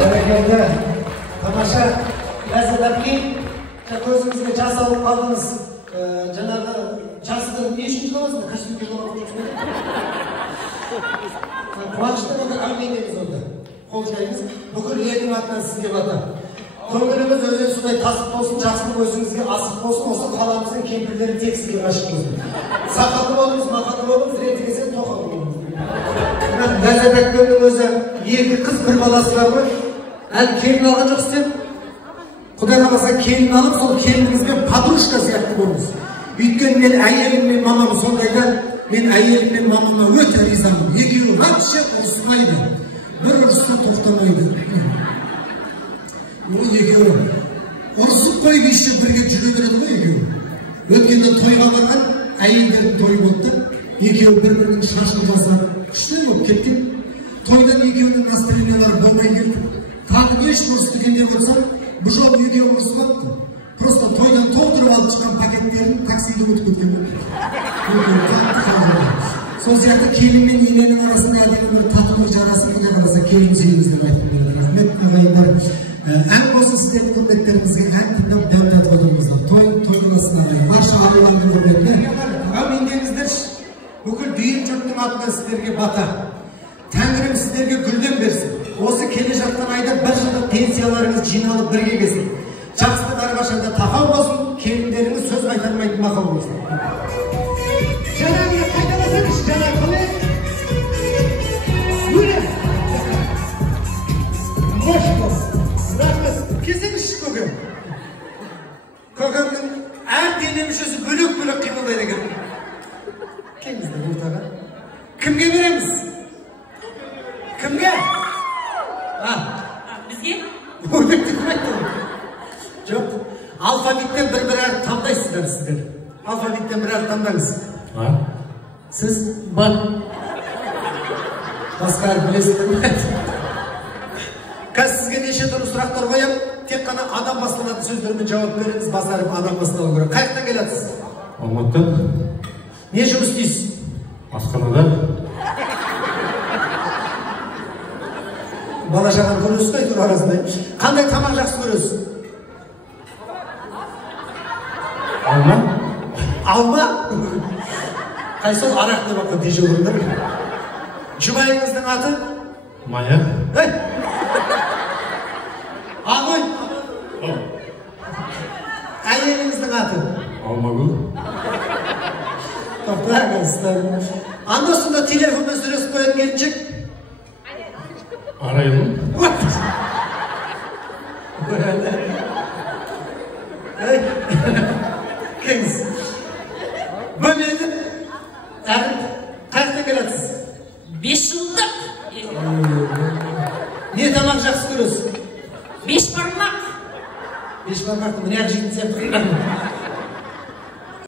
Бәрекелді. Тамаша. Ләззат әпке, көзіңізге жас алып қалдыңыз. Жаңағы жасты не үшін жылауыз? Костюмге жылауыз жүрсің? Қуаныштың онда әмеймеңіз онда. Қол жайыңыз. Бүкіл елдің атынан сізге бата. Көңіліміз өзен судай тасып болсын, жақсының өзіңізге асып болсын, осы қаламыздың кемпірлері тек сізге ғашық болсын. Сақалды болыңыз, мақалды болыңыз, ретіңізден тоқалы болыңыз. Ләззат әпкемнің өзі екі қыз бір баласы бар ғой. Әлі келін алған жоқ істеп. Құдай қаласа келін алып, сол келініңізбен подружка сияқты болыңыз. Өйткені мен әйелім мен мамам сондайдан, мен әйелім мен мамама өте ризамын. Екеуі вообще ұрыспайды. Бір ұрысқа тоқтамайды. Ол екеуі ұрысып қойып еште бірге жүре береді ғой екеуі. Өткенде тойға барған әйелдердің тойы болды. Екеуі бір-бірінің шашын жасап, күшті болып кеткен. Тойдан екеуінің настроениялары болмай келді. Тағы еш ұрыстыгенде болсам, бұл жолы екеуі ұрысып. Просто тойдан толтырып алып шыққан пакеттерін таксиді өтіп кеткен. Сол сияқты келін мен ененің арасында әдемі бір татулық жарасын құдай қаласа келін сүйіңіз деп айтып берді. Рахмет ағайындар. Ән болсын сіздердің құрметтеріңізге ән тыңдап дәм татып отырыңыздар. Тойласын ағайын. Барша арулардың құрметіне. Әмендеңіздерші. Бүкіл дүйім жұрттың атынан сіздерге бата. Тәңірім сіздерге гүлден берсін. Осы келе жатқан айда бір жылдық пенсияларыңыз жиналып бірге келсін. Жақсылық әрқашанда тақау болсын, келіндеріңіз сөз қайтармайтын мақал болсын. Жаңағыны қайталасаңыз, жаңағы қалай? Өре! Қош болсын. Рахмет. Кезеңізші көкем. Көкемнің әр дене мүшесі бөлек-бөлек қимылдайды екен. Келіңіздер ортаға. Кімге береміз? Кімге? Бізге? Өйбекті кім айтты? Жоқ, алфавиттен бір-бір әріп таңдайсыздар сіздер. Алфавиттен бір әріп таңдаңыз. Сіз? Ба. Басқа әріп білесіздер ме? Қазір сізге неше түрлі сұрақтар қоям, тек қана адам басталатын сөздермен жауап беріңіз, басарып адам басталу керек. Қайықтан келатсыз? Алматыдан. Не жұмыс істейсіз? Асханада. Бала шаған көресіз ғой тұр арасында. Қандай тамақ жақсы көресіз? Алма. Алма? Қай сол арақ деп ақы дей жүріңдер. Жұбайыңыздың аты? Мая. Ағой? Әйеліңіздің аты? Алмагүл. Тоқтағыздар. Анда-сонда телефонмен сөйлесіп қоятын келіншек? Арайлым. Кеңіз. Бөледі. Қайықтан келатсыз? 5 жылдық. Не тамақ жақсы көресіз? 5 бармақ. 5 бармақты міне ақ жейтін сияқты.